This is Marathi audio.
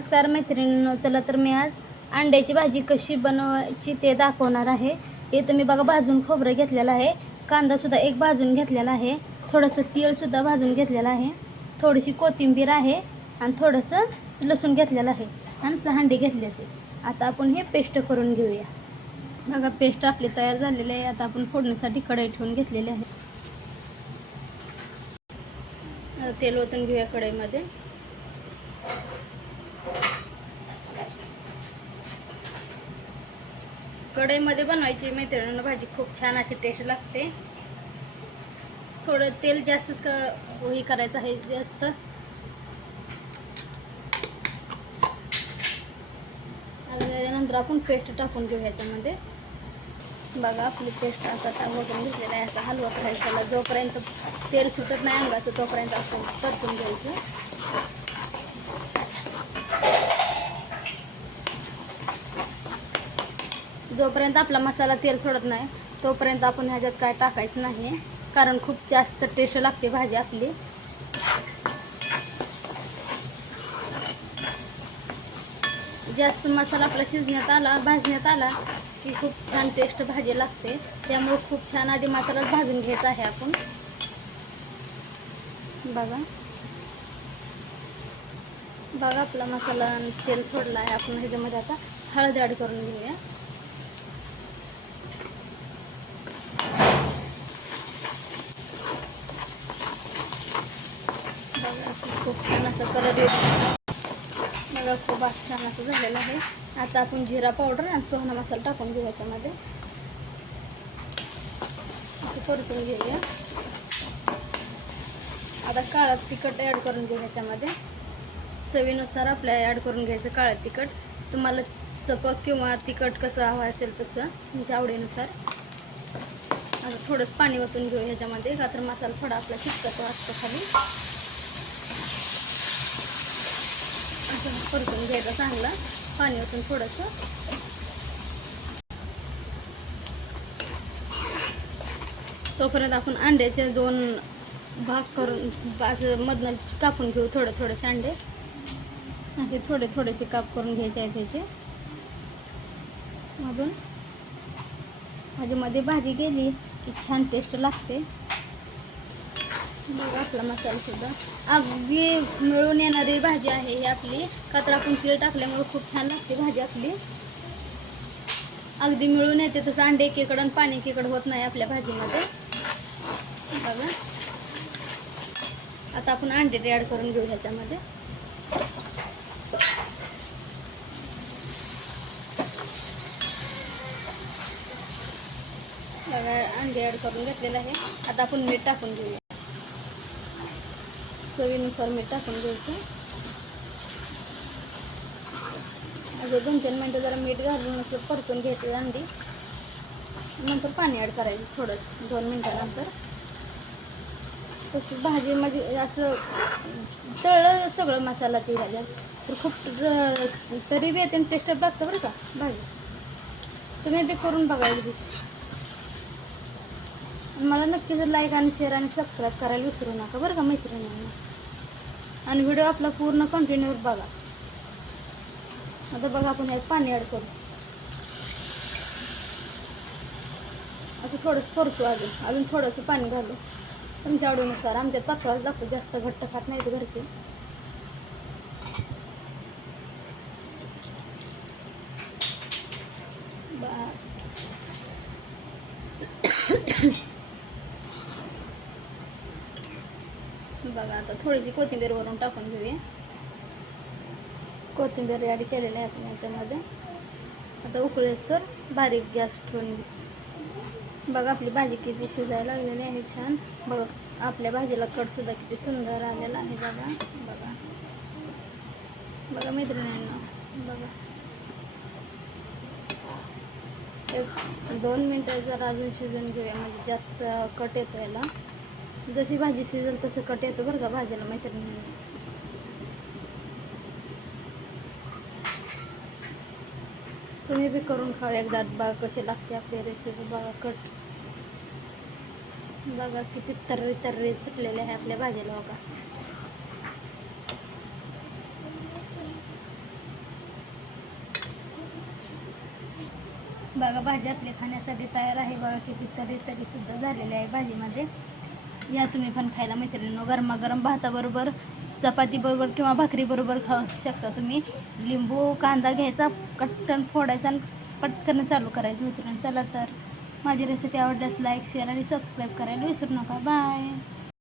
नमस्कार मैत्रिणींनो चला तर मी आज अंड्याची भाजी कशी बनवायची ते दाखवणार आहे. इथं मी बघा भाजून खोबरं घेतलेलं आहे. कांदासुद्धा एक भाजून घेतलेला आहे. थोडंसं तेलसुद्धा भाजून घेतलेलं आहे. थोडीशी कोथिंबीर आहे आणि थोडंसं लसूण घेतलेलं आहे आणि हंडी घेतली होती आता आपण हे पेस्ट करून घेऊया. बघा पेस्ट आपली तयार झालेली आहे. आता आपण फोडण्यासाठी कढई ठेवून घेतलेली आहे. तेल ओतून घेऊया कढईमध्ये. कढईमध्ये बनवायची मैत्रिणींना भाजी खूप छान अशी टेस्ट लागते. थोडं तेल जास्तच क हे करायचं आहे जास्त. नंतर आपण पेस्ट टाकून घेऊ ह्याच्यामध्ये बघा आपली पेस्ट आता टाकून घेतलेला आहे. असा हलवा करायचा त्याला जोपर्यंत तेल सुटत नाही अंगाचं तोपर्यंत आपण परतून घ्यायचं. जोपर्यंत आपला मसाला तेल सोडत नाही तोपर्यंत आपण ह्याच्यात काय टाकायचं नाही. कारण खूप जास्त टेस्ट लागते भाजी आपली. जास्त मसाला आपला शिजण्यात आला भाजण्यात आला की खूप छान टेस्ट भाजी लागते. त्यामुळे खूप छान आधी मसालाच भाजून घ्यायचा आहे आपण. बघा. बघा आपला मसाला तेल सोडला आहे आपण ह्याच्यामध्ये आता. हळद ॲड करून घेऊया. खूप छान असं कलर येतो बघा खूप छान असं झालेलं आहे. आता आपण जिरा पावडर आणि सोहना मसाला टाकून घेऊ याच्यामध्ये असं परतून घेऊया आता काळं तिखट ॲड करून घेऊ ह्याच्यामध्ये. चवीनुसार आपल्या ॲड करून घ्यायचं काळं तिखट तुम्हाला सपक किंवा तिखट कसं हवं असेल तसं. तुमच्या आवडीनुसार. आता थोडंसं पाणी ओतून घेऊ ह्याच्यामध्ये. का तर मसाला थोडा आपला चिकटतो असतो खाली असं परतून घ्यायचं चांगलं. पाणी ओतून थोडंसं. तोपर्यंत आपण अंड्याचे दोन भाग करून असं मधनं कापून घेऊ थोडं थोडेसे अंडे. असे थोडे थोडेसे काप करून घ्यायचे आहे त्याचे. मधून. भाजीमध्ये भाजी गेली की छान टेस्ट लागते. मग आपला मसालासुद्धा अगदी मिळून येणारी भाजी आहे ही आपली. का आपण तीळ टाकल्यामुळे खूप छान लागते भाजी आपली. अगदी मिळून येते तसं अंडे एकीकडं आणि पाणी एकीकडं होत नाही आपल्या भाजीमध्ये. बघा. आता आपण अंडे ॲड करून घेऊ ह्याच्यामध्ये. बघा अंडे ॲड करून घेतलेलं आहे. आता आपण मीठ टाकून घेऊया. चवीनुसार मीठ टाकून घ्यायचं. अगं दोन तीन मिनटं जरा मीठ घालून असं परतून घ्यायचं अंडी. नंतर पाणी ॲड करायचं थोडंसं दोन मिनटानंतर. तसं भाजीमध्ये असं तळलं सगळं मसाला ते झाल्या तर खूप ज- तरी बी येते टेस्ट लागतं बरं का भाजी. तुम्ही बी करून बघा एक दिवशी मला नक्की जर लाईक आणि शेअर आणि सबस्क्राईब करायला विसरू नका बरं का मैत्रिणींना. आणि व्हिडिओ आपला पूर्ण कंटिन्यू बघा. आता बघा आपण यात पाणी ॲड करू. असं थोडंसं परसू अजून. अजून थोडंसं पाणी घालू. तुमच्या आवडीनुसार. आमच्यात पातळाच लागतो जास्त घट्ट खात नाहीत घरचे. बस. बघा आता थोडीशी कोथिंबीर वरून टाकून घेऊया. कोथिंबीर ॲड केलेली आहे आपण याच्यामध्ये. आता उकळेस तर बारीक गॅस ठेवून बघा आपली भाजी किती शिजायला लागलेली आहे छान. बघा आपल्या भाजीला कटसुद्धा किती सुंदर आलेला आहे बघा बघा. बघा मैत्रिणींना बघा. एक दोन मिनटं जर अजून शिजून घेऊया म्हणजे जास्त कट येतो याला. जशी भाजी शिजल तसं कट येतो बरं का भाजीला मैत्रिणी तुम्ही बी करून खाऊ एकदा बघा कशी लागते आपली रेसिपी बघा कट. बघा किती तर्री तर्री सुटलेले आहे आपल्या भाजीला बघा. बघा भाजी आपली खाण्यासाठी तयार आहे बघा किती तरी तरी सुद्धा झालेली आहे भाजीमध्ये. या तुम्ही पण खायला मैत्रिणींनो गरमागरम भाताबरोबर चपातीबरोबर किंवा भाकरीबरोबर खाऊ शकता तुम्ही. लिंबू कांदा घ्यायचा कट्टन फोडायचा आणि पटकन चालू करायचं मित्रांनो. चला तर माझी रेसिपी आवडल्यास लाईक शेअर आणि सबस्क्राईब करायला विसरू नका. बाय